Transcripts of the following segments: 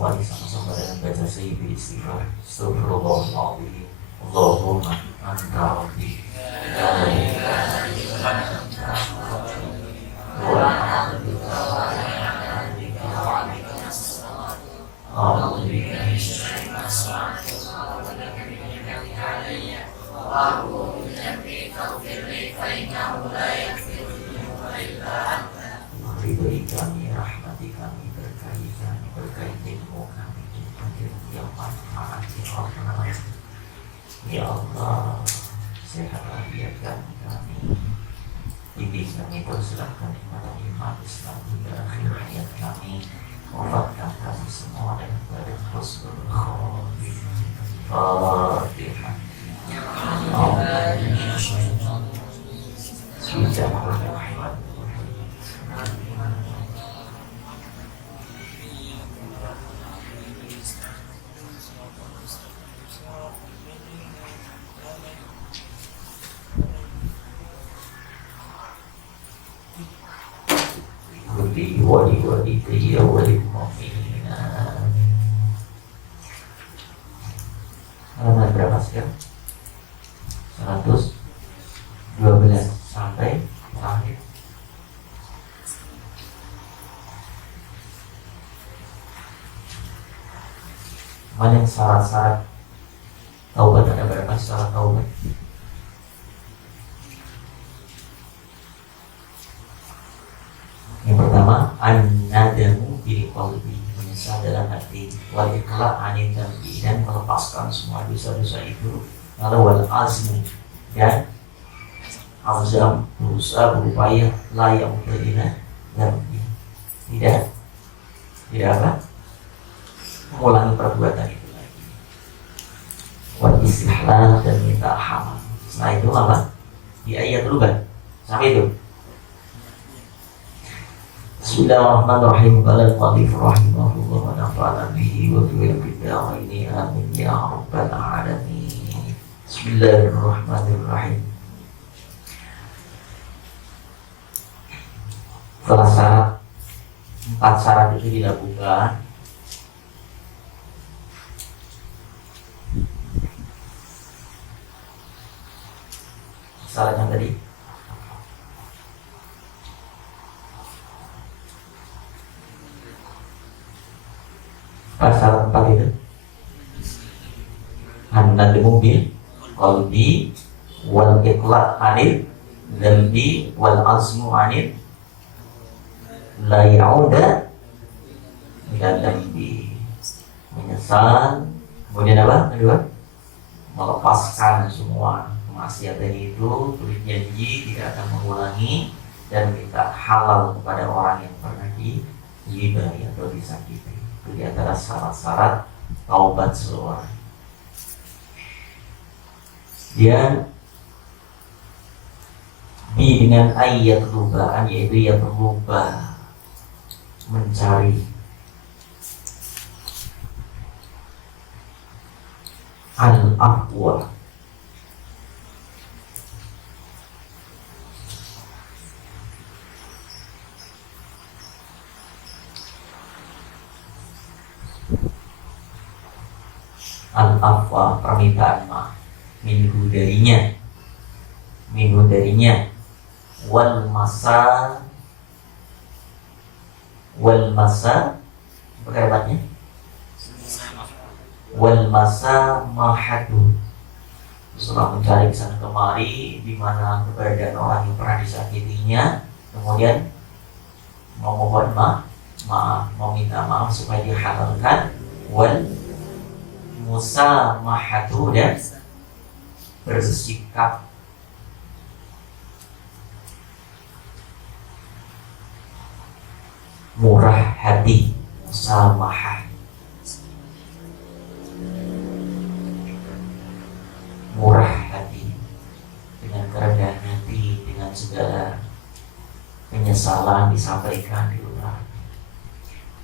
awali sama-sama dengan baca sayyidi istighfar. Astagfirullahaladzim. Allahumma anta rabbi la ilaha illa anta wa a'udzu bika a'udzu bika min syarri ma sana'tu wa laka min ni'mati alayya wa a'udzu bika min fa innahu la yaghfiru dhunuba illa anta. Beri kami rahmati kami, berkahi kami, berkahi ilmu kami, yang manfaat ya Allah. Ya Allah, sehat walafiat kami, bimbing kami, persilahkan kepada iman Islam hingga akhir hayat kami, wafatkan kami semua dengan badan husnul khotimah. Bismillahirrahmanirrahim. Wali mu'minin. Halaman berapa sekarang? 112 sampai terakhir. Mana yang syarat-syarat taubat, ada berapa syarat taubat? Yang pertama, an-nadamu bil qalbi, menyesal dalam hati, wal iqla' anil dambi, dan melepaskan semua dosa-dosa itu, lalu wal azmu, dan azam, berusaha, berupaya, la ya'udina dambi, tidak apa? Mengulangi perbuatan itu lagi. Wal istihlal, dan minta amal. Setelah itu apa? Di ayat dulu kan? Sampai itu. Bismillahirrahmanirrahim. Qala al-mu'allif rahimahullah wa nafa'ana bihi wa bi ilmihi amin ya rabbal alamin. Bismillahirrahmanirrahim. Setelah syarat, 4 syarat itu dilakukan, syarat yang tadi pasal 4 itu an-nadmu bil qalbi wal iqla' anil dambi wal azmu anil la ya'uda ila dambi, menyesal, kemudian apa? Kedua, melepaskan semua kemaksiatan itu, berjanji tidak akan mengulangi, dan minta halal kepada orang yang pernah digibahi atau disakiti. Itu di antara syarat-syarat taubat seseorang. Dia dengan ayat lubaan, yaitu yang berubah, mencari al-afwa, al-afwa, permintaan maaf, minhu darinya, wal masa kalimatnya wal masa mahadu, setelah mencari kesana kemari di mana keberadaan orang yang pernah disakitinya, kemudian memohon maaf, meminta maaf supaya dihalalkan, wal musamahatu, dan bersikap murah hati, musamahah, murah hati, dengan kerendahan hati, dengan segala penyesalan disampaikan di luar.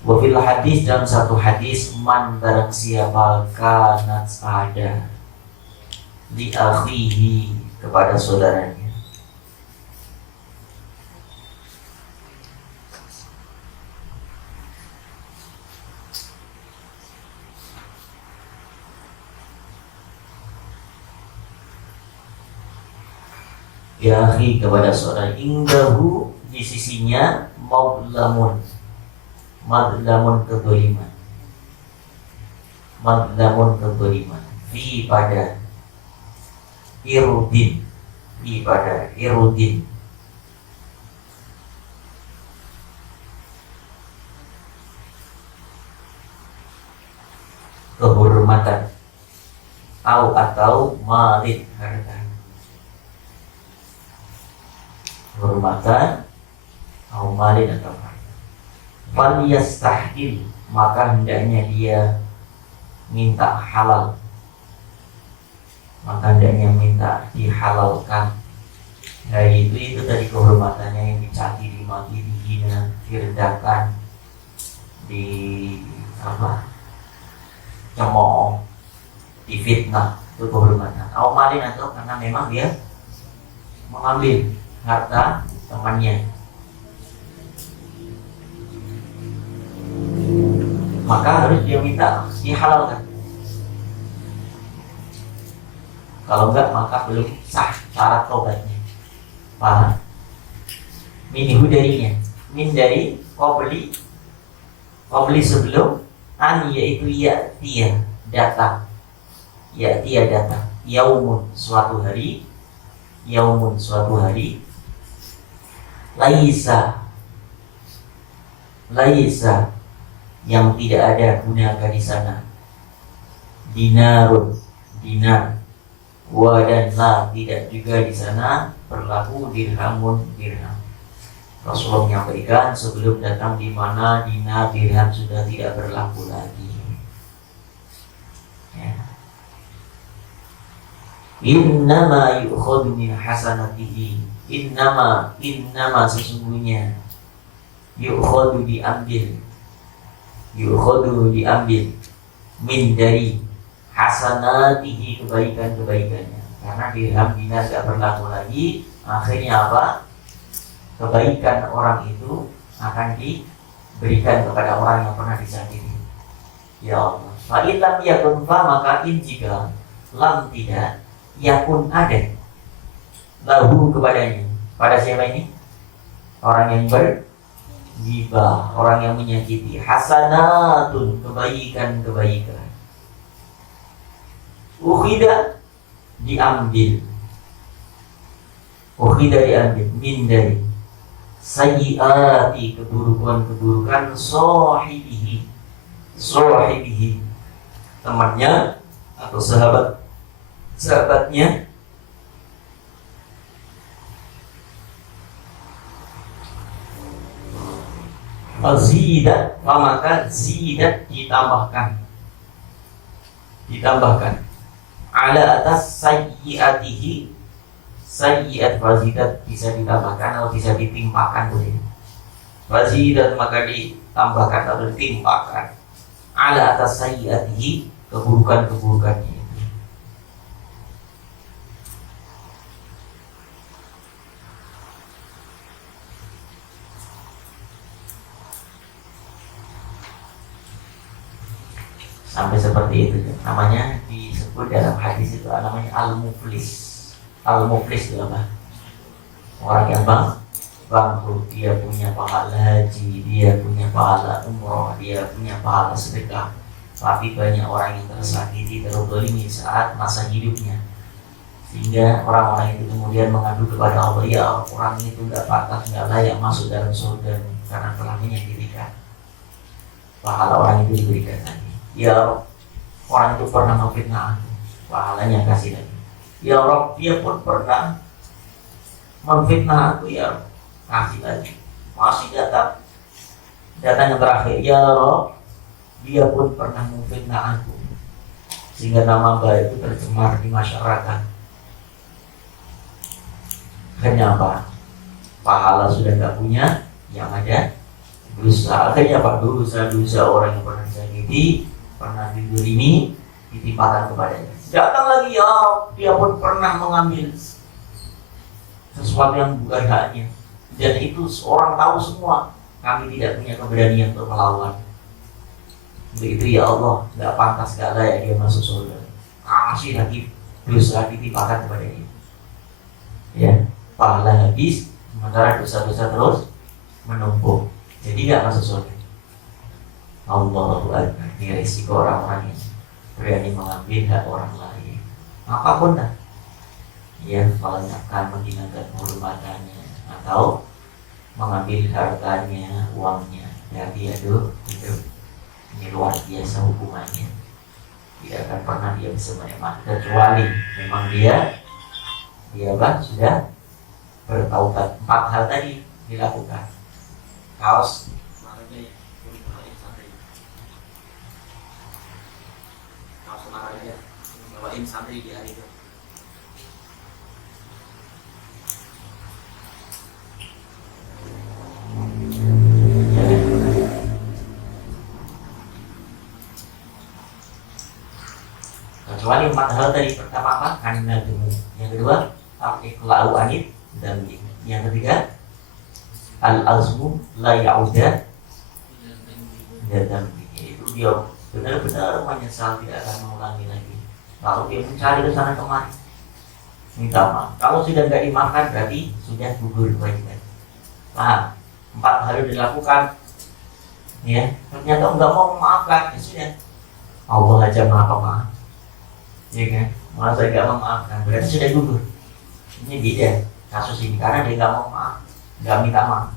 Wafil hadis, dalam satu hadis, man barang siapa kanat ada di akhihi, kepada saudaranya, ya akhi, kepada seorang indahu di sisinya madlamun kezaliman, fi pada irudin, kehormatan, atau malin, harta, kehormatan atau malin atau harta. Fal yastahil, maka hendaknya dia minta halal, minta dihalalkan. Itu tadi kehormatannya yang dicaci, dimaki, dihina, direndahkan, di cemooh, difitnah, itu kehormatan. Malin atau karena memang dia mengambil harta temannya, maka harus dia minta dihalalkan. Kalau enggak maka belum sah syarat tobatnya. Paham? Minhu darinya, min dari qabli sebelum, an yaitu ya'tiya datang, yaumun suatu hari, laisa yang tidak ada gunakan di sana, dinar, wa dan la tidak juga di sana berlaku dirham. Rasulullah menyampaikan sebelum datang di mana dinar dirham sudah tidak berlaku lagi. Ya. Innama yu'khadhu min hasanatihi, innama sesungguhnya yu'khadhu diambil min dari hasanatihi kebaikannya, karena dirham dinar tidak berlaku lagi. Akhirnya apa? Kebaikan orang itu akan diberikan kepada orang yang pernah disakiti. Ya Allah. Fa in lam yakun fa, maka in jika lam tidak, yakun ada lahu kepadanya. Pada siapa ini? Orang yang berghibah, orang yang menyakiti. Hasanatun, kebaikan. Ukhida diambil min dari sayyiati, keburukan sahibihi temannya atau sahabatnya. Zidat, maka zidat ditambahkan ala atas sayyiatihi, sayyiat fazidat bisa ditambahkan atau bisa ditimpakan boleh. Fazidat maka ditambahkan atau ditimpakan ala atas sayyiatihi, keburukannya. Sampai seperti itu namanya, disebut dalam hadis itu namanya al-muflis itu apa? Orang yang bangkrut, dia punya pahala haji, dia punya pahala umroh, dia punya pahala sedekah, tapi banyak orang yang tersakiti, terzalimi saat masa hidupnya, sehingga orang-orang itu kemudian mengadu kepada Allah, ya orang itu tidak pantas, tidak layak masuk dalam surga karena telah menyakitikan. Pahala orang itu diberikan lagi. Ya orang itu pernah memfitnah aku, pahalanya kasih lagi. Ya Rabb, dia pun pernah memfitnah aku, ya kasih lagi. Masih datang yang terakhir, ya Rabb, dia pun pernah memfitnah aku, sehingga nama baik itu tercemar di masyarakat. Akhirnya apa? Pahala sudah tidak punya, yang ada dosa. Akhirnya apa? Dosa orang yang pernah disakiti, pernah dizalimi, ditimpakan kepadanya. Datang lagi, ya dia pun pernah mengambil sesuatu yang bukan haknya, dan itu orang tahu semua. Kami tidak punya keberanian untuk melawan. Begitu, ya Allah, tidak pantas, tidak layak dia masuk surga. Kasih lagi dosa, ditimpakan kepadanya. Ya, pahala habis, sementara dosa-dosa terus menumpuk. Jadi nggak masuk surga. Allahu Akbar. Ini risiko orang-orang yang berani mengambil hak orang lain, apapun lah, ya, melenyapkan, menghinakan kehormatannya, atau mengambil hartanya, uangnya. Jadi aduh, itu ini luar biasa hukumannya. Tidak akan pernah dia bisa menikmati, kecuali memang dia sudah bertaubat. 4 hal tadi dilakukan. Kaos bawain santri di hari itu. Kecuali 4 hal tadi. Pertama apa? Anina demu. Yang kedua, al-iqla'u anid. Dan yang ketiga, al-azmu la ya'udah. Dan itu dia benar-benar menyesal, tidak akan mengulangi lagi. Lalu dia mencari ke sana kemari, minta maaf. Kalau sudah tidak dimaafkan berarti sudah gugur kewajiban. Nah, 4 hal dilakukan, ya, ternyata nggak mau memaafkan, ya sudah, Allah aja maaf, ya kan? Malah saya nggak memaafkan, berarti sudah gugur. Ini beda kasus ini, karena dia nggak mau maaf, nggak minta maaf,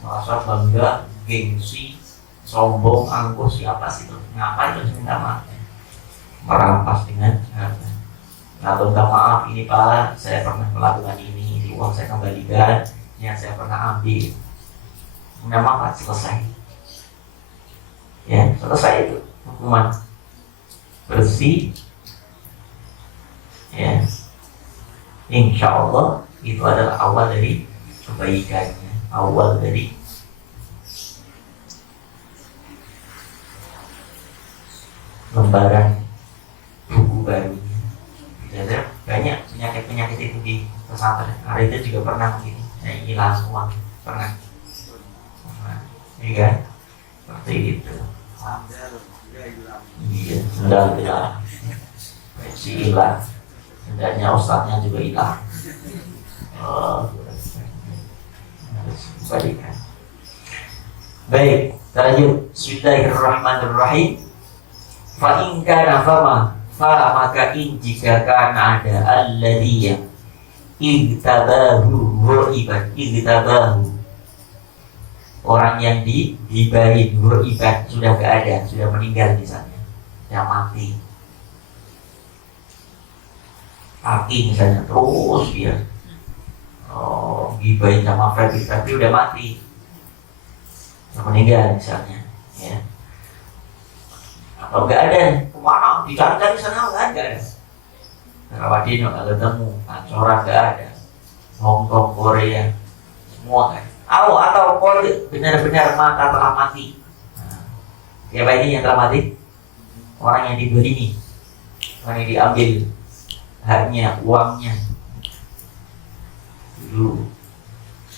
merasa bangga, gengsi, sombong, angkuh, siapa sih itu? Ngapain harus minta maaf? Merampas dengan harta. Atau minta maaf, ini Pak, saya pernah melakukan ini uang saya kembalikan yang saya pernah ambil. Minta maaf, selesai. Ya, selesai itu hukuman, bersih. Ya, insya Allah itu adalah awal dari kebaikannya, awal dari lembaran buku barunya. Jadi banyak penyakit itu di pesantren. Hari itu juga pernah begini, hilang uang, pernah. Iya kan? Seperti itu. Iya, sendal hilang, pensi hilang, sendalnya ustadznya juga hilang. Harus kembalikan. Baik, lanjut. Bismillahirrahmanirrahim. Fa'in kana fama maka in jika kana ada alladhi igtabahu igtabahu, orang yang dihibahin ghaiban, sudah gak ada, sudah meninggal misalnya, sudah mati. Aki misalnya, terus dia gibahin sama Febri udah mati, sudah meninggal misalnya, ya. Atau nggak ada, kemana dicari-cari sana nggak ada. Rawadino nggak ketemu, Pancoran nggak ada, Hongkong, Korea, semua kan. Atau Korea benar-benar mata telah mati. Siapa ini yang telah mati? Orang yang dibeli, orang yang diambil haknya, uangnya. Dulu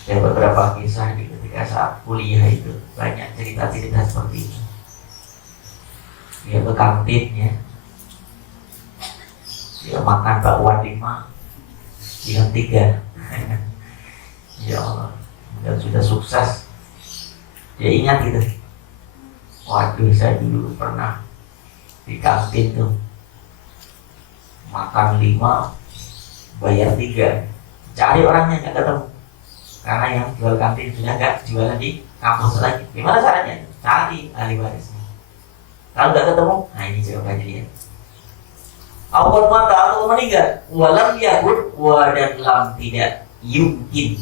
ada beberapa kisah di ketika saat kuliah itu, banyak cerita-cerita seperti itu. Dia ke kantinnya, dia makan bakwan 5, dengan 3. Ya Allah, dan sudah sukses. Dia ingat gitu, waduh saya dulu pernah di kantin tuh makan 5, bayar 3. Cari orangnya nggak ketemu, karena yang jual kantin sudah nggak jualan di kampus lagi. Gimana caranya? Cari ahli warisnya. Kalau nggak ketemu, nah ini jawabannya dia. Awal mata atau meninggal, walam yakun, dan lam tidak, yumkin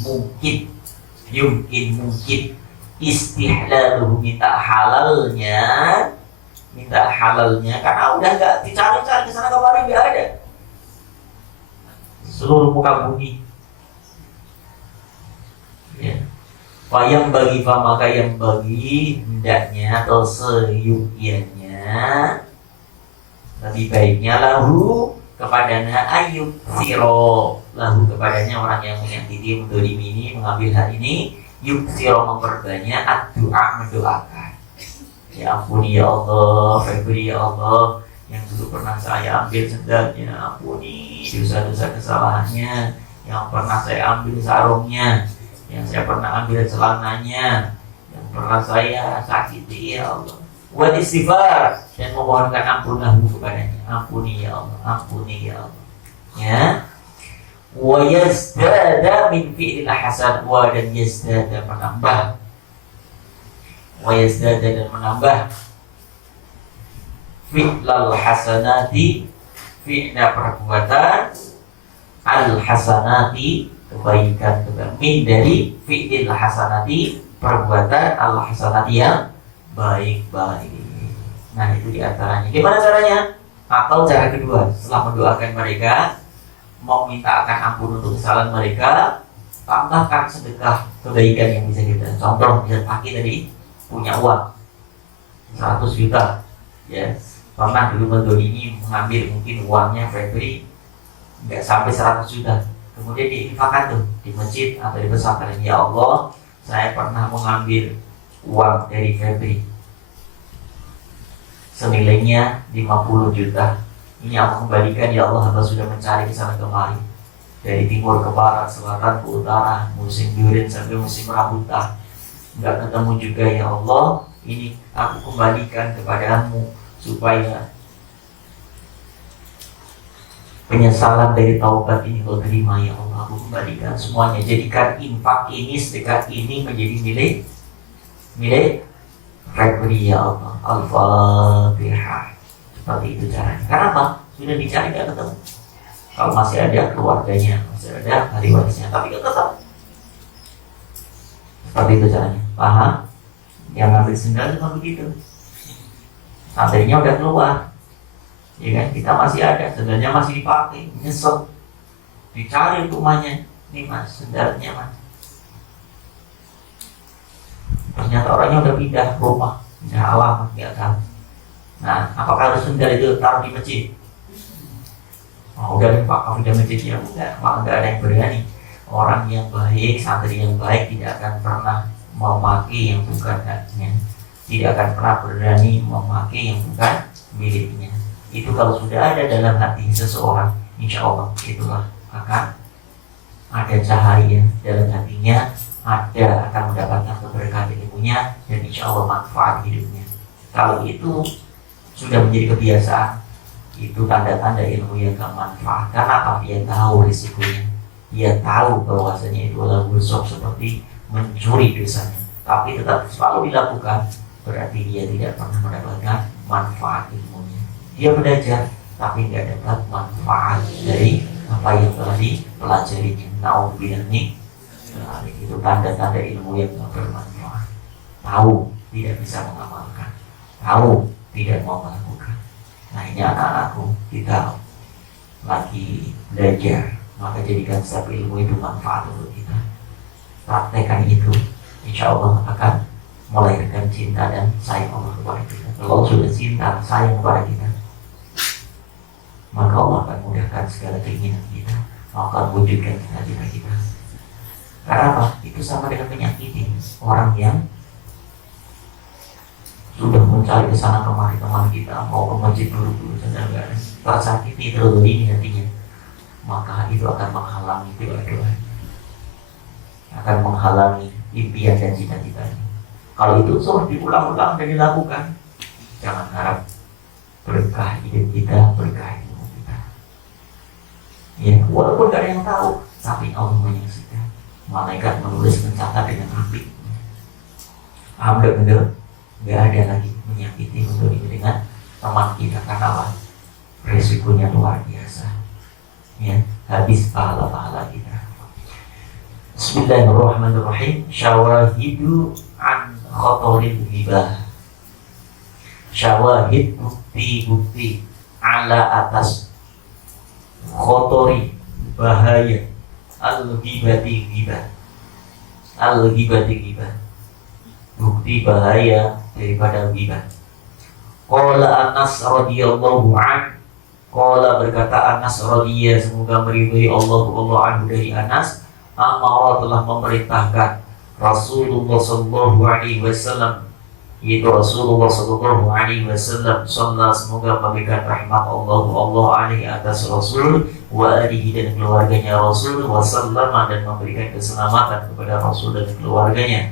mungkin istihlaluhu, minta halalnya, karena udah nggak dicari-cari ke sana kemari, nggak ada. Seluruh muka bumi. Ya. Yang bagi maka yang bagi hendaknya atau seyukiannya, lebih baiknya lahu kepadanya ayub siro, lahu kepadanya orang yang menyakiti, mendolimi ini, mengambil hal ini, yuk siro memperbanyak doa, mendoakan. Ya ampuni ya Allah, Febri ya Allah, yang dulu pernah saya ambil sendalnya, ampuni dosa-dosa kesalahannya, yang pernah saya ambil sarungnya, yang saya pernah ambil celananya, yang pernah saya sakiti, ya Allah. Wa istighfar, dan memohonkan ampunanmu kepadanya. Ampuni ya Allah, ampuni ya Allah. Ya. Wa yazdada min fi'il hasan, wa dan yazdada menambah. Wa yazdada dan menambah fi'lal hasanati, fi'na perbuatan, al hasanati kebaikan, min dari fi'il hasanati perbuatan, al hasanati yang baik-baik. Nah, itu diantaranya. Gimana caranya? Atau cara kedua, setelah mendoakan mereka, mau minta akan ampun untuk kesalahan mereka, tambahkan sedekah kebaikan yang bisa kita. Contoh, bisa pakai tadi punya uang 100 juta, ya, pernah dulu mendolimi mengambil mungkin uangnya Febri nggak sampai 100 juta, kemudian diinfakkan tuh di masjid atau di pesantren. Ya Allah, saya pernah mengambil uang dari Febri senilainya 50 juta. Ini aku kembalikan ya Allah, hamba sudah mencari ke sana kemari, dari timur ke barat, selatan ke utara, musim durian sampai musim rambutan, nggak ketemu juga ya Allah. Ini aku kembalikan kepadamu supaya penyesalan dari taubat ini kau terima ya Allah. Aku kembalikan semuanya, jadikan infak ini, sedekah ini menjadi milik Febri ya Allah. Al-Fatihah. Seperti itu caranya. Karena apa? Sudah dicari nggak ketemu. Kalau masih ada keluarganya, masih ada ahli warisnya, tapi nggak ketemu. Seperti itu caranya. Paham? Yang ngambil sendal cuma begitu. Santrinya udah keluar, ya kan? Kita masih ada, sendalnya masih dipakai, nyesek. Dicari rumahnya, nih mas, sendalnya mas. Ternyata orangnya udah pindah rumah, pindah alamat, nggak tahu. Nah, apakah harus sendal itu taruh di masjid? Oh, udah nih Pak, kalau udah masjid ya enggak, malah nggak ada yang berani. Orang yang baik, santri yang baik tidak akan pernah memakai yang bukan haknya, tidak akan pernah berani memakai yang bukan miliknya. Itu kalau sudah ada dalam hati seseorang, insya Allah itulah akan ada cahaya dalam hatinya, ada akan mendapatkan keberkahan ilmunya, dan insya Allah manfaat hidupnya. Kalau itu sudah menjadi kebiasaan, itu tanda-tanda ilmu yang gak manfaat. Karena apa? Dia tahu risikonya, dia tahu bahwasanya itu adalah busuk seperti mencuri dosanya, tapi tetap selalu dilakukan, berarti dia tidak pernah mendapatkan manfaat ilmunya. Dia belajar tapi tidak dapat manfaat dari apa yang telah dipelajarinya. Nauzubillah nih, itu tanda-tanda ilmu yang tidak bermanfaat. Tahu tidak bisa mengamalkan, tahu tidak mau melakukan. Nah, ini anak-anakku, kita lagi belajar, maka jadikan setiap ilmu itu manfaat untuk kita. Praktekan itu, insya Allah akan melahirkan cinta dan sayang Allah kepada kita. Kalau sudah cinta, sayang kepada kita, maka Allah akan mudahkan segala keinginan kita, akan wujudkan cita-cita kita. Karena apa? Itu sama dengan menyakiti orang yang sudah mencari ke sana kemari teman kita, mau ke masjid dulu saja tersakiti terlalu ini hatinya, maka itu akan menghalangi doa-doa, akan menghalangi impian dan cita-citanya. Kalau itu sudah diulang-ulang dan dilakukan, jangan harap berkah hidup kita, berkah ilmu kita. Ya, walaupun gak ada yang tahu, tapi Allah menyaksikan. Malaikat menulis, mencatat dengan api. Paham gak bener? Gak ada lagi menyakiti untuk ini dengan teman kita. Karena apa? Resikonya luar biasa. Ya, habis pahala-pahala kita. Bismillahirrahmanirrahim. Syawahid an khotoril ghibah. Syawahid, bukti-bukti ala atas khotori, bahaya, al-ghibati ghibah, al-ghibati ghibah, bukti bahaya daripada ghibah. Qala Anas radhiyallahu an, qala berkata Anas radhiyallahu, semoga meridhai Allah anhu, dari Anas, amara telah memerintahkan Rasulullah sallallahu alaihi wasallam yaitu Rasulullah Sallallahu Alaihi Wasallam. Semoga memberikan rahmat Allah alaihi atas Rasul, wa alihi dan keluarganya Rasul, wasallama dan memberikan keselamatan kepada Rasul dan keluarganya.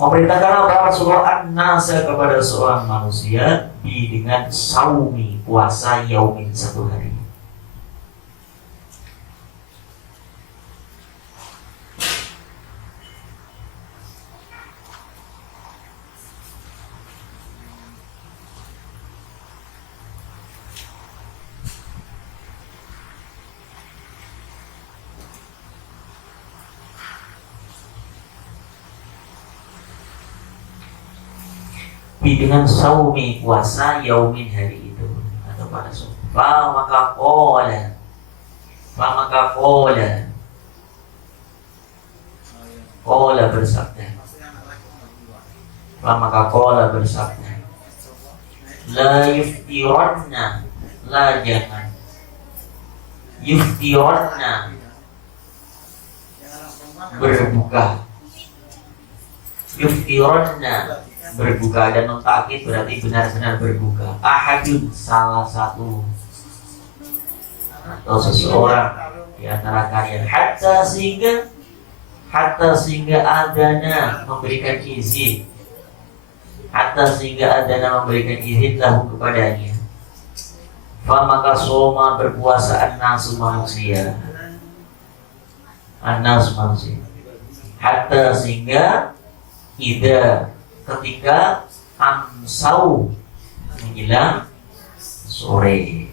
Memerintahkan apa Rasulullah an-nasa kepada seorang manusia dengan saumi, puasa yaumin, satu hari. Dengan saumi, puasa yaumin, hari itu atau pada suatu. Maka bersabda. Maka bersabda. La yuftiranna, la jangan. Yuftiranna, berbuka. Yuftiranna, berbuka, dan non ta'kid berarti benar-benar berbuka. Ahadun, salah satu atau seseorang di antara kalian, hatta sehingga adana memberikan izin, lahu kepadanya. Maka soma, berpuasa an-nasu, manusia. Hatta sehingga ketika amsau, menjelang sore.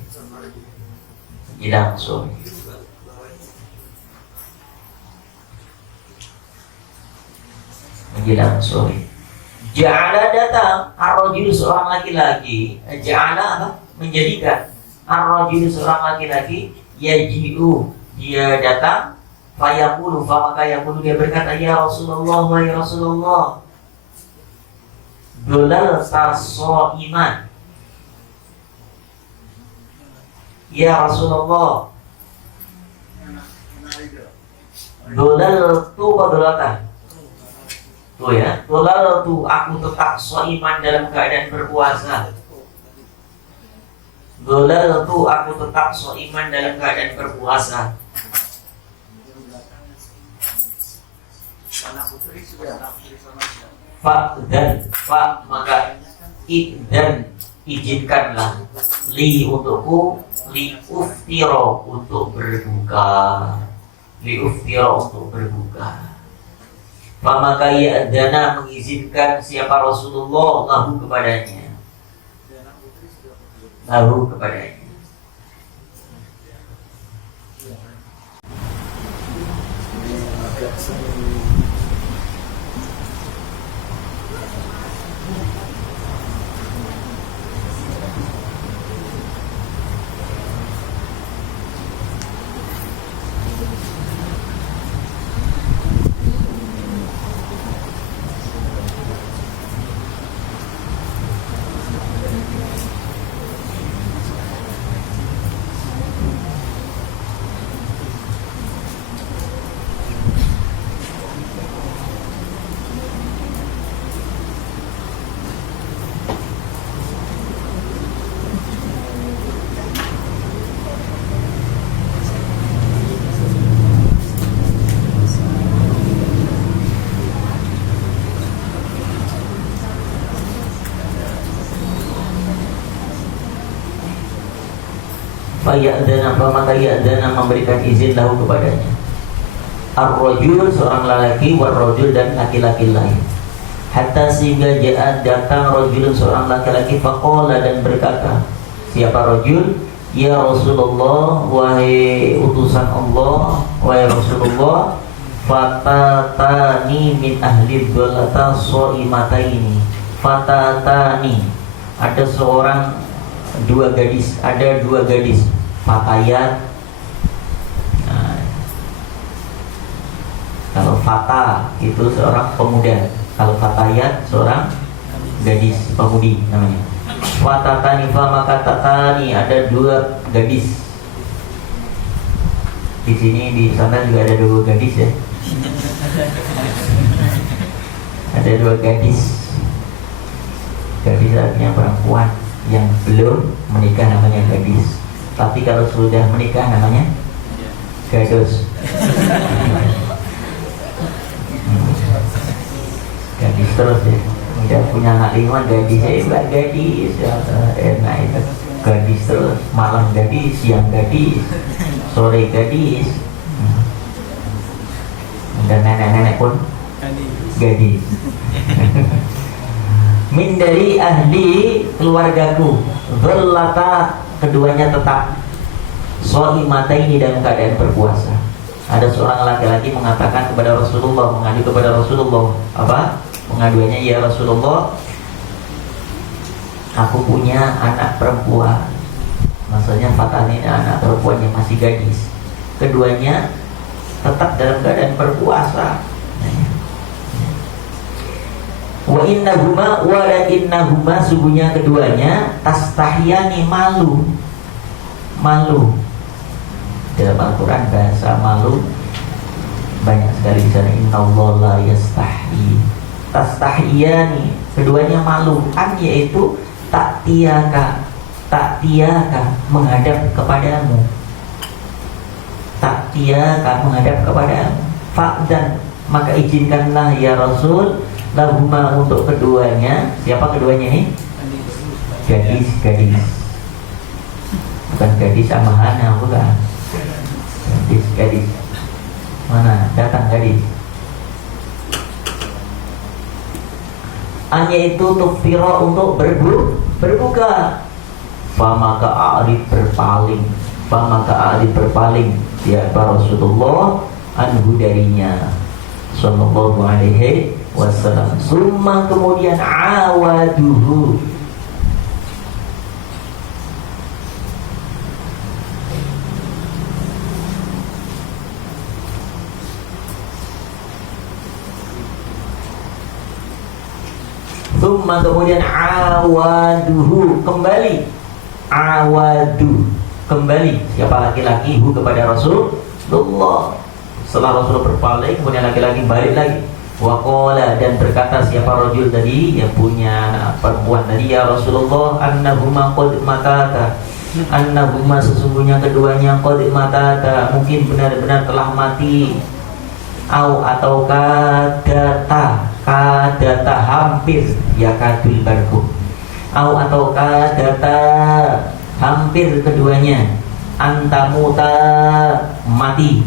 Ja'ala, datang ar-rajul, seorang laki-laki. Ja'ala apa? Menjadikan. Ar-rajul, seorang laki-laki. Yaji'u, dia datang. Fayaqulu, maka yaqulu, dia berkata, ya Rasulullah, wa ya Rasulullah, dolal taso iman, ya Rasulullah. Dolal tu badolatan, tuh ya, dolal tu, aku tetap iman dalam keadaan berpuasa. Dolal tu, aku tetap iman dalam keadaan berpuasa. Maka izinkanlah li untukku, li uftiro, untuk berbuka. Maka ya'dana, mengizinkan siapa Rasulullah, lahu kepadanya. Maka ya'dana, memberikan izin lahu kepadanya. Ar-rajul, seorang lelaki, war-rajul, dan laki-laki lain. Hatta sehingga datang rajulun, seorang laki-laki, faqala, dan berkata, siapa rajul? Ya Rasulullah, wahai utusan Allah, wahai Rasulullah, fatatani min ahli dhalata shaimataini. Fatatani, ada dua gadis, fatayat. Nah, kalau fata itu seorang pemuda, kalau fatayat seorang gadis, pemudi namanya. Fatatani, maka tatani, ada dua gadis. Di sini di sana juga ada dua gadis ya. Ada dua gadis. Gadis artinya perempuan yang belum menikah namanya gadis. Tapi kalau sudah menikah namanya gadis. Gadis terus ya. Udah punya anak 5 gadis, mbak gadis ya, enak itu. Gadis terus, malam gadis, siang gadis, sore gadis. Dan nenek-nenek pun gadis. Min dari ahli keluargaku, berlata keduanya tetap soimata ini dalam keadaan berpuasa. Ada seorang laki-laki mengatakan kepada Rasulullah, mengadu kepada Rasulullah, apa? Pengaduannya, ya Rasulullah, aku punya anak perempuan. Maksudnya Fatah ini anak perempuan yang masih gadis. Keduanya tetap dalam keadaan berpuasa. Wa innahuma walakinnahuma, sungguhnya keduanya tastahyani, malu. Dalam Al-Quran bahasa malu banyak sekali di sana. Innallaha la yastahi. Tastahyani, keduanya malu. An yaitu taktiyaka menghadap kepadamu. Taktiyaka menghadap kepadamu. Fa'dan, maka izinkanlah ya Rasul, lahuma untuk keduanya. Siapa keduanya ini? Gadis. Bukan gadis sama Hana, bukan. Gadis. Mana? Datang gadis. Hanya itu tuftira, untuk berbuka. Famaka a'rif berpaling ya Rasulullah anhu darinya sallallahu alaihi wasallam. Summa, kemudian awaduhu, kemudian awaduhu, kembali siapa laki-laki hu kepada Rasulullah. Setelah Rasul berpaling, kemudian laki-laki balik lagi. Waqala, dan berkata siapa rajul tadi yang punya perempuan tadi, ya Rasulullah, annahuma qad mataka, annahuma sesungguhnya keduanya qad mataka, mungkin benar-benar telah mati. Atau kadata hampir, ya kadul barku. Atau kadata hampir keduanya, antamuta mati.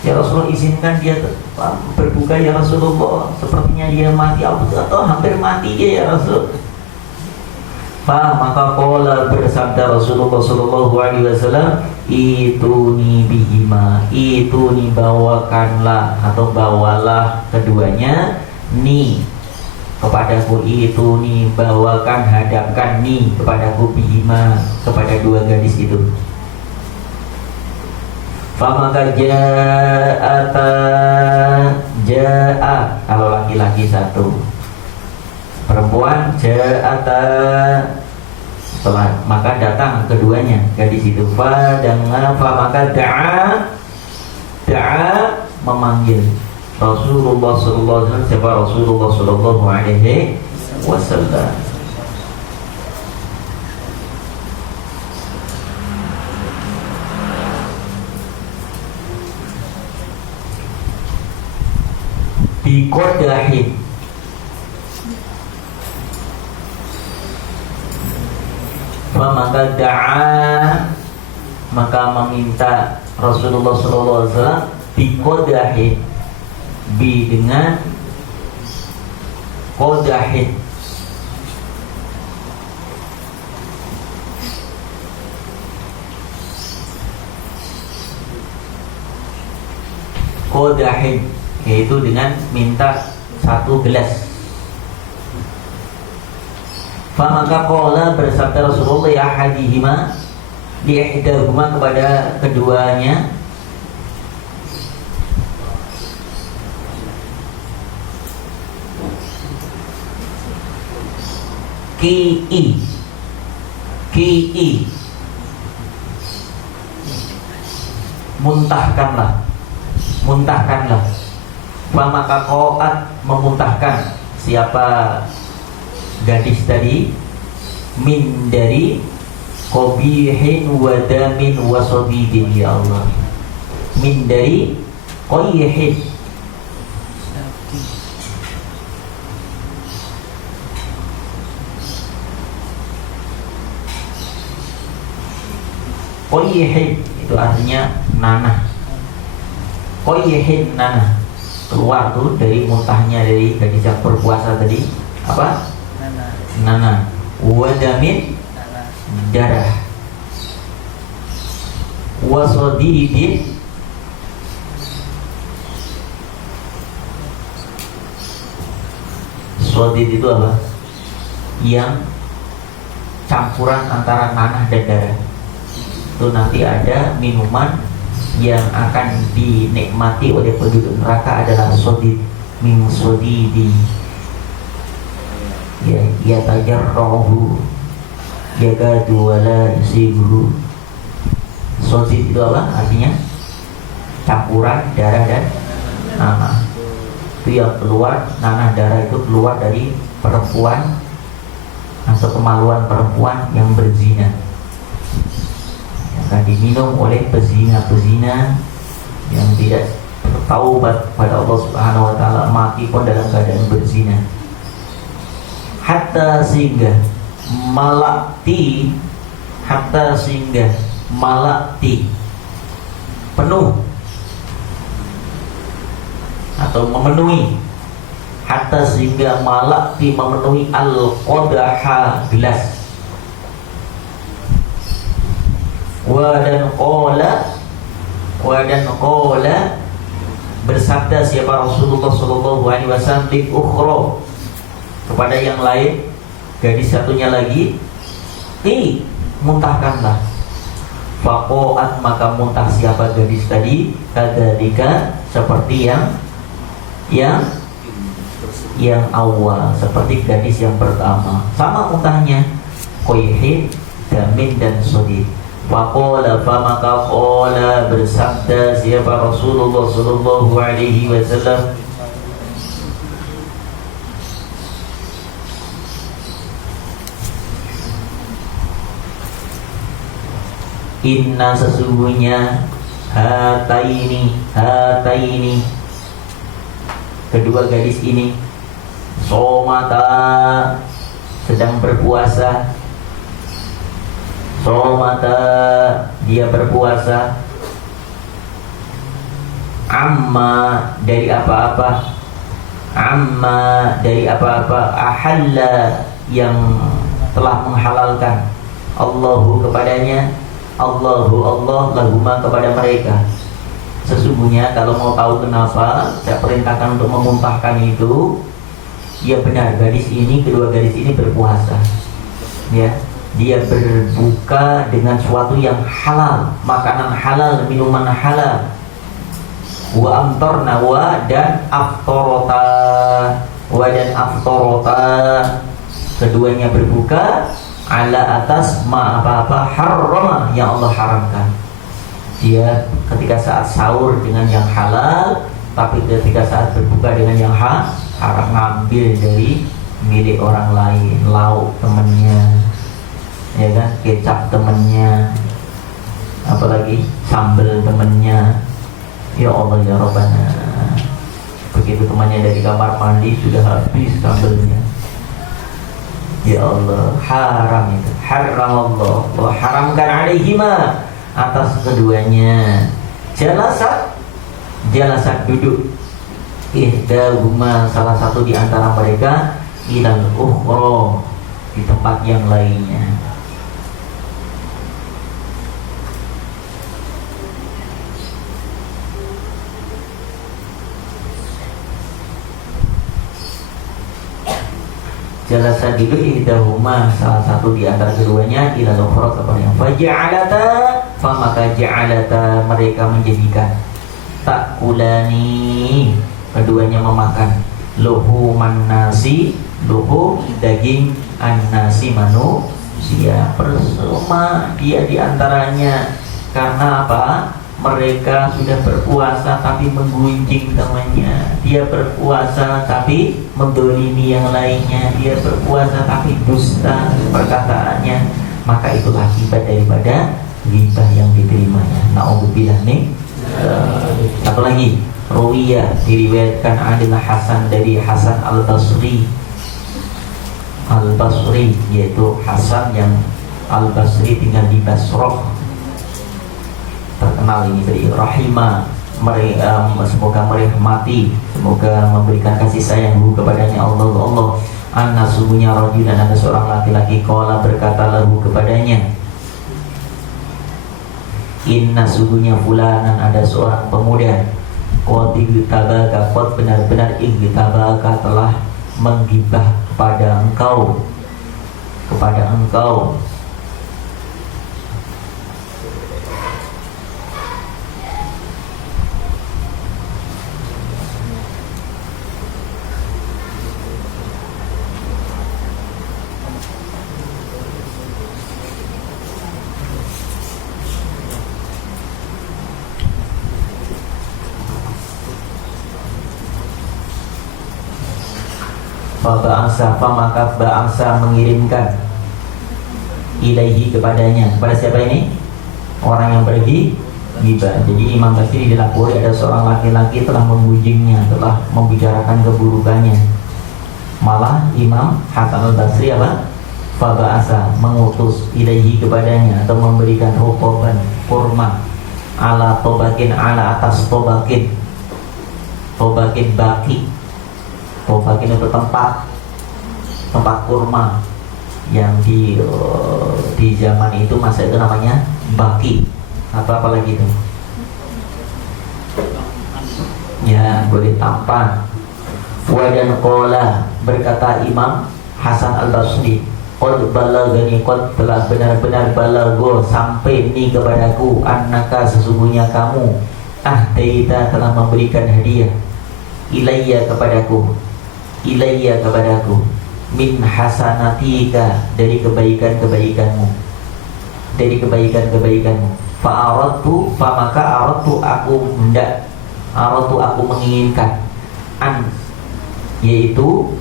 Ya Rasulullah, izinkan dia berbuka ya Rasulullah, sepertinya dia mati atau hampir mati ya Rasul. Maka qala, bersabda Rasulullah sallallahu alaihi wasallam, ituni bihima, ituni, bawakanlah atau bawalah keduanya, ni kepadaku, ituni bawakan, hadapkan, ni kepadaku, bihima kepada dua gadis itu. Famaka ja'a, kalau laki-laki satu, perempuan ja'ata, setelah maka datang keduanya gadis itu. Famaka da'a memanggil Rasulullah sallallahu alaihi wasallam, siapa Rasulullah sallallahu alaihi wasallam. Biqadahin, maka da'a, maka meminta Rasulullah sallallahu alaihi wasallam, biqadahin, bi dengan qadahin, qadahin yaitu dengan minta satu gelas. Maka qala, bersabda Rasulullah, ya hadihima, di ihdahuma kepada keduanya, ki'i, muntahkanlah. Maka qoat, memuntahkan siapa gadis tadi min dari qabihin wa damin wa sadidin ya Allah, min dari qayhin qayhin itu artinya nanah, qayhin nanah, keluar tuh dari muntahnya dari gadis yang berpuasa tadi apa? Nanah. Wadamin darah. Wasodidin sodid itu apa? Yang campuran antara nanah dan darah. Itu nanti ada minuman yang akan dinikmati oleh penduduk neraka adalah sodid min sodidi. Ya tajarrahu yakadu wala yusibuhu. Sodid itu apa? Artinya campuran darah dan nanah. Itu yang keluar, nanah darah itu keluar dari perempuan atau kemaluan perempuan yang berzina, yang akan diminum oleh pezina-pezina yang tidak bertaubat pada Allah Subhanahu wa taala, mati pun dalam keadaan berzina. Hatta sehingga malakti, hatta sehingga malakti penuh atau memenuhi, hatta sehingga malakti memenuhi al-qadaha gelas. Wa dan qala bersabda siapa Rasulullah sallallahu alaihi wasallam li ukhra kepada yang lain, gadis satunya lagi, muntahkanlah. Faqoat maka muntah siapa gadis tadi, kadzalika seperti yang awal, seperti gadis yang pertama, sama muntahnya, qayhin, damin dan sodid. Faqala maka qala bersabda siapa Rasulullah sallallahu alaihi wasallam, inna sesungguhnya hataini kedua gadis ini somata sedang berpuasa, somata dia berpuasa, amma dari apa-apa, ahalla yang telah menghalalkan, Allahu kepadanya, Allah lahuma kepada mereka. Sesungguhnya kalau mau tahu kenapa saya perintahkan untuk memuntahkan itu, ya benar, gadis ini, kedua gadis ini berpuasa, ya, dia berbuka dengan suatu yang halal, makanan halal, minuman halal. Wa amtorna dan aftorota keduanya berbuka ala atas apa-apa harrama yang Allah haramkan. Dia ketika saat sahur dengan yang halal, tapi ketika saat berbuka dengan yang haram, ngambil dari milik orang lain, lauk temennya, ya kan, kecap temennya, apalagi sambal temennya. Ya Allah ya Rabbana, begitu temannya dari kamar mandi sudah habis sambalnya. Ya Allah, haram itu. Haram Allah haramkan alaihima atas keduanya. Jalasat duduk. Ihdahuma salah satu di antara mereka ilal ukhra di tempat yang lainnya. Jalasa duduk ihdahuma salah satu di antara keduanya ila ukhra kepada yang maka ja'alata mereka menjadikan takulani keduanya memakan luhuman nasi, luhum daging an-nasi manusia, bersama dia di antaranya karena apa? Mereka sudah berpuasa tapi menggunjing temannya. Dia berpuasa tapi mendolimi yang lainnya. Dia berpuasa tapi dusta perkataannya. Maka itulah akibat daripada ghibah yang diterimanya. Na'udzubillah nih. Satu lagi, Ruwiyah diriwayatkan adalah Hasan dari Hasan Al-Basri. Al-Basri yaitu Hasan yang Al-Basri tinggal di Basrah. Terkenal ini dari rahimah, semoga merahmati, semoga memberikan kasih sayang kepadanya Allah. Anna sungguhnya rajulan, ada seorang laki-laki, qala berkata lahu kepadanya, inna sungguhnya fulanan, ada seorang pemuda, qad igtabaka, qad benar-benar igtabaka telah menggibah kepada engkau. Maka ba'asa mengirimkan ilaihi kepadanya. Kepada siapa ini? Orang yang pergi ghibah. Jadi Imam Basri dilapori ada seorang laki-laki telah memujinya, telah membicarakan keburukannya. Malah Imam Hasan Al-Basri apa? Faba'asa mengutus ilaihi kepadanya, atau memberikan hukuman kurma ala tobakin, ala atas tobakin baki. Tobakin itu tempat kurma yang di zaman itu masa itu namanya baki atau apalagi itu ya, boleh tampan. Wadan qala, berkata Imam Hasan Al-Basri, qad balagani, qad telah benar-benar balago sampai ini kepadaku, annaka sesungguhnya kamu, ahdaita telah memberikan hadiah, ilayya kepadaku, min hasanatika, dari kebaikan-kebaikanmu, fa'aradtu, maka aradtu aku menginginkan, yaitu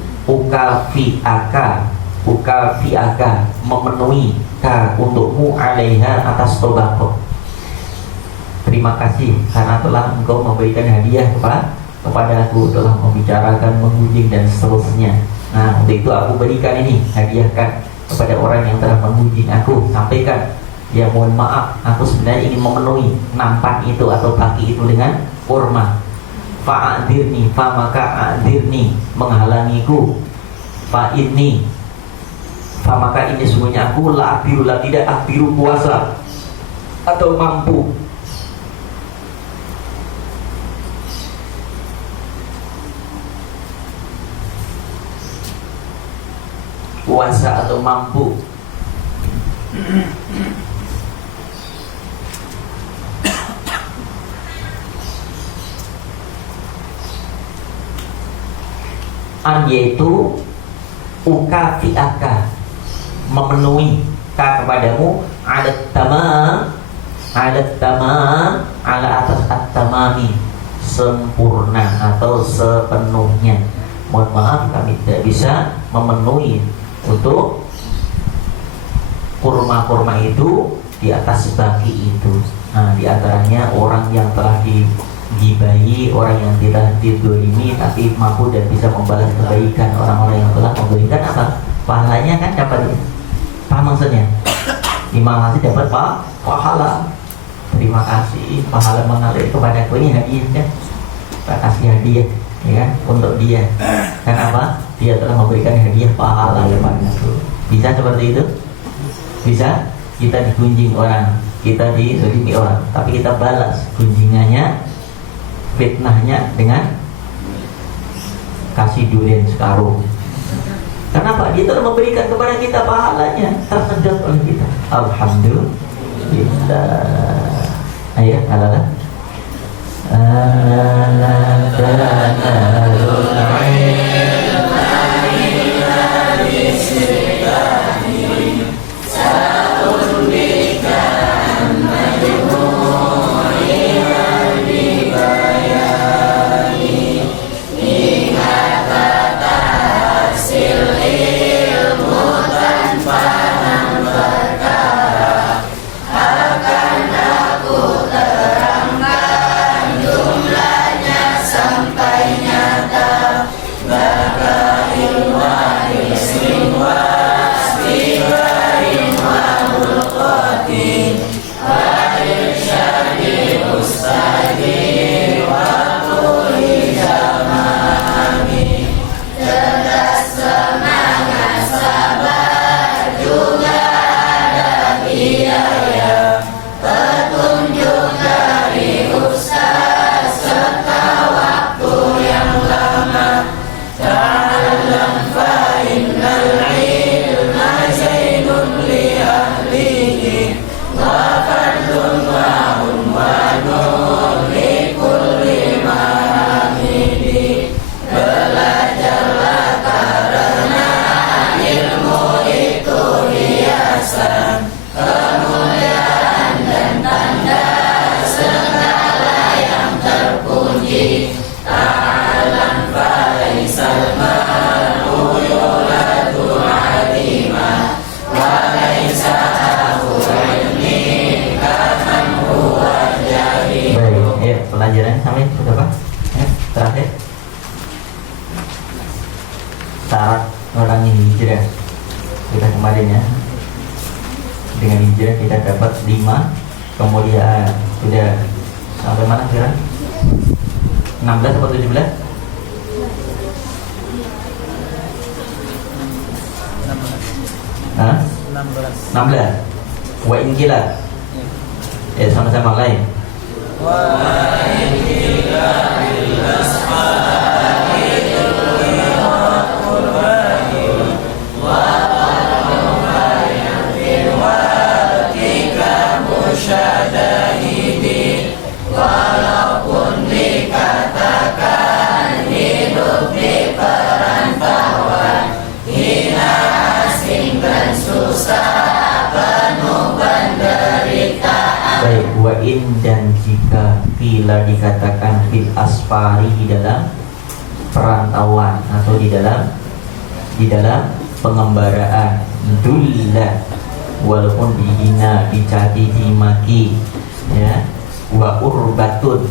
ukafi'aka memenuhi ka untukmu, alaiha atas tobako. Terima kasih karena telah engkau memberikan hadiah kepada aku, telah membicarakan, mengunjing dan seterusnya. Nah, untuk itu aku berikan ini, hadiahkan kepada orang yang telah mengunjing aku. Sampaikan, ya mohon maaf, aku sebenarnya ingin memenuhi nampan itu atau baki itu dengan kurma. Fa'adirni, maka adirni, menghalangiku. Maka ini sungguhnya aku la tidak akbiru puasa atau mampu. Puasa atau mampu. Yaitu ukafi'aka, memenuhi ka kepadamu, adat tamam ala atas at-tamami, sempurna atau sepenuhnya. Mohon maaf kami tidak bisa memenuhi untuk kurma-kurma itu di atas baki itu. Nah, di antaranya orang yang telah digibahi, orang yang tidak didolimi tapi mampu dan bisa membalas kebaikan. Orang-orang yang telah memberikan apa? Pahalanya kan dapat. Paham maksudnya? Imam Hasan dapat pahala. Terima kasih, pahala mengalir kepadaku, ini hadiahnya. Kita kasih hadiah, ya kan, untuk dia. Kenapa? Dia telah memberikan hadiah pahala kepadaku. Bisa seperti itu? Bisa. Kita digunjing orang, kita didolimi orang, tapi kita balas gunjingannya, fitnahnya dengan kasih durian sekarung. Kenapa? Dia telah memberikan kepada kita pahalanya, tersedot oleh kita. Alhamdulillah. Ayo, halalah. ya kita kemarin ya, dengan hijrah kita dapat 5, kemudian sudah sampai mana sekarang? 16 atau 17? 16. Wa in kila. Sama-sama lain. Wa in kila bil asfari wa qurbahi wa qurbayan fil watika musyadahidi walaupun dikatakan hidup di perantauan hina asing dan susah penuh penderitaan. Baik, wa in dan jika bila dikatakan fil asfari di dalam perantauan atau di dalam pengembaraan, dulla walaupun dihina, dicaci, dimaki, ya, wa urbatun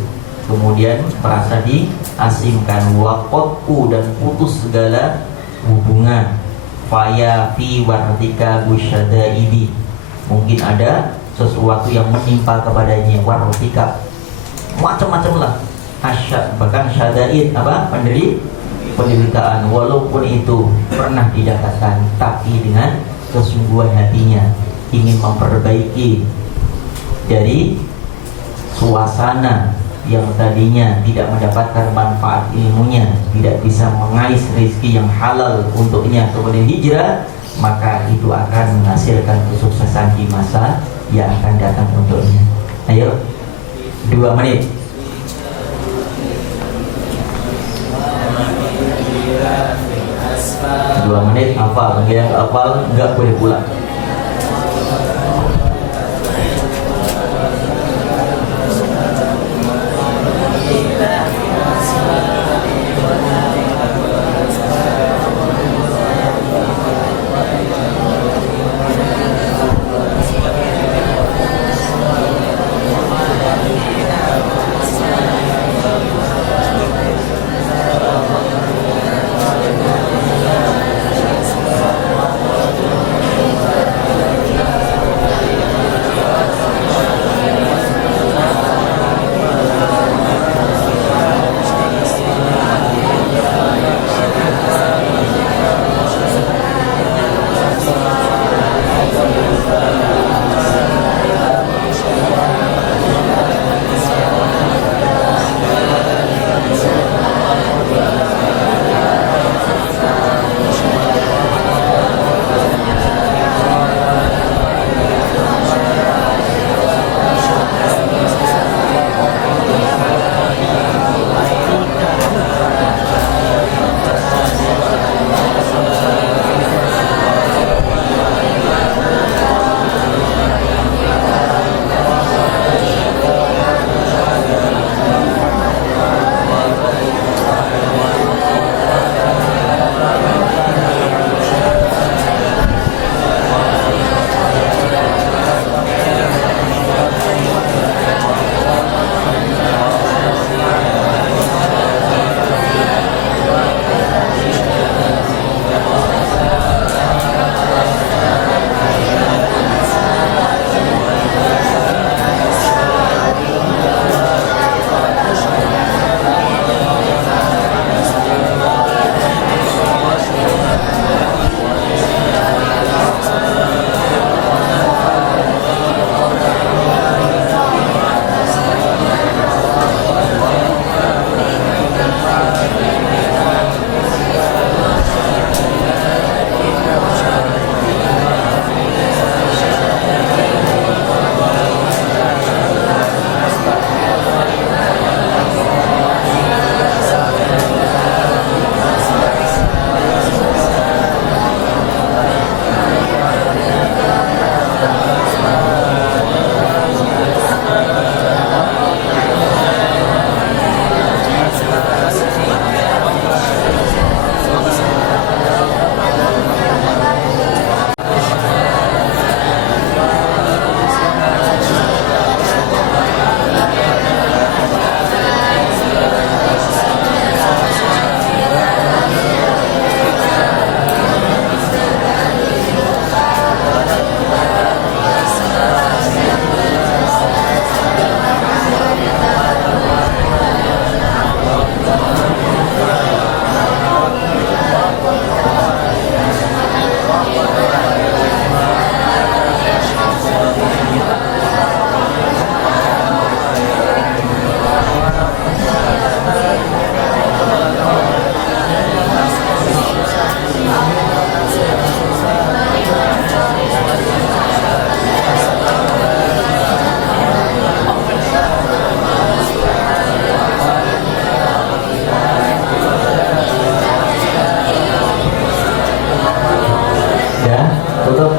kemudian merasa diasingkan, wa qat'u dan putus segala hubungan, faya fi wartika busyadaidi mungkin ada sesuatu yang menimpa kepadanya, wartika macam-macam lah, asyad bahkan syadaid apa penderitaan, walaupun itu pernah didapatkan tapi dengan kesungguhan hatinya ingin memperbaiki dari suasana yang tadinya tidak mendapatkan manfaat ilmunya, tidak bisa mengais rezeki yang halal untuknya, kemudian hijrah, maka itu akan menghasilkan kesuksesan di masa yang akan datang untuknya. Ayo 2 menit. 2 menit hafal, yang hafal nggak boleh pulang.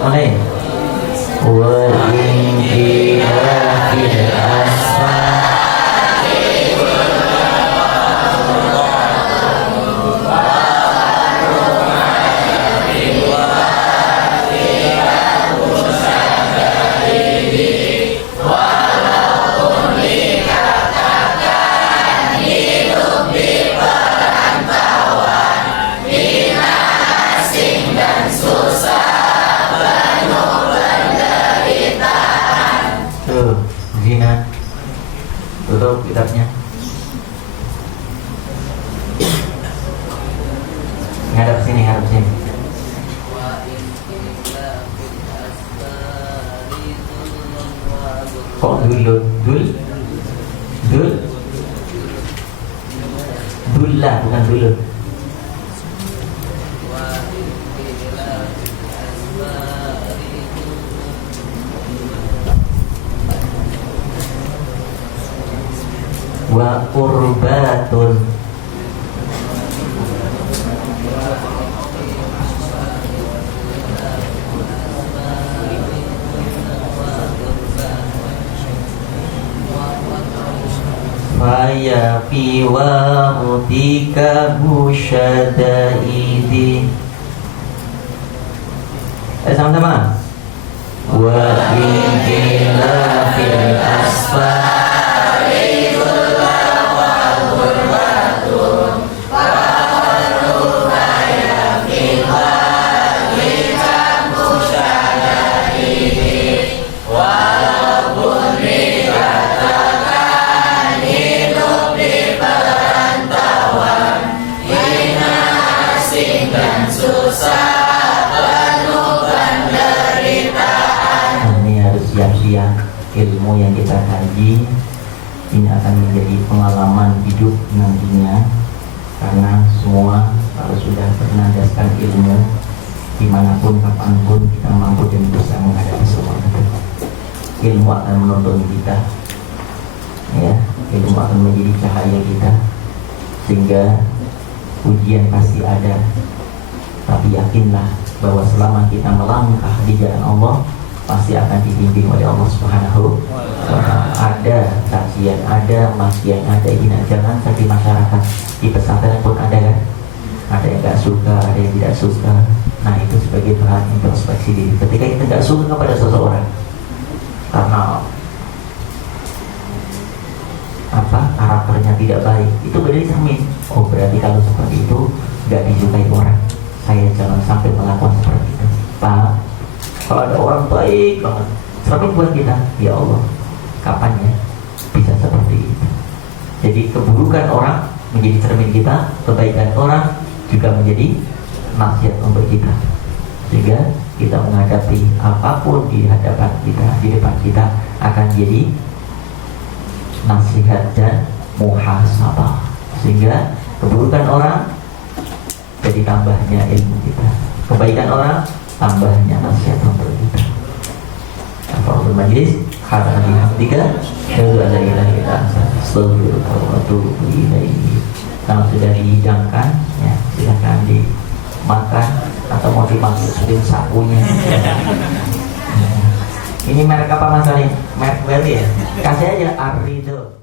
mulai. Wa in qila fil asfar Zina, tutup kitabnya. Ngadap sini, ngadap sini. Kok dul lah, bukan dulu. Wa qurbatun, faya fi wa mutika musyadaidi. Sama-sama. Wa in qila fil asfar siap-siap. Ilmu yang kita kaji ini akan menjadi pengalaman hidup nantinya, karena semua kalau sudah bernandaskan ilmu dimanapun kapanpun kita mampu dan bisa menghadapi semua itu. Ilmu akan menuntun kita, ya, ilmu akan menjadi cahaya kita, sehingga ujian pasti ada, tapi yakinlah bahwa selama kita melangkah di jalan Allah pasti akan dibimbing oleh Allah Subhanahu wa ta'ala. Ada kajian, ada makian, ada hina. Jangan di masyarakat, di pesantren pun ada kan, ada yang gak suka, ada yang tidak suka. Nah itu sebagai bahan introspeksi diri. Ketika kita gak suka kepada seseorang karena karakternya tidak baik, itu berarti cermin. Oh berarti kalau seperti itu gak disukai orang, saya jangan sampai melakukan seperti itu. Pak, kalau ada orang baik banget, cermin buat kita, ya Allah, kapan ya bisa seperti itu? Jadi keburukan orang menjadi cermin kita, kebaikan orang juga menjadi nasihat untuk kita, sehingga kita menghadapi apapun di hadapan kita, di depan kita akan jadi nasihat dan muhasabah, sehingga keburukan orang jadi tambahnya ilmu kita, kebaikan orang tambahnya nasihat untuk kita. Al-Fatihah majlis hadana bihamdika asyhadu an la ilaha illa anta astaghfiruka wa atubu ilaik. Kalau sudah dihidangkan, ya silakan dimakan atau mau dimasukin sapunya. Ini merek apa Mas Ali? Merek Bali ya? Kasih aja Arido.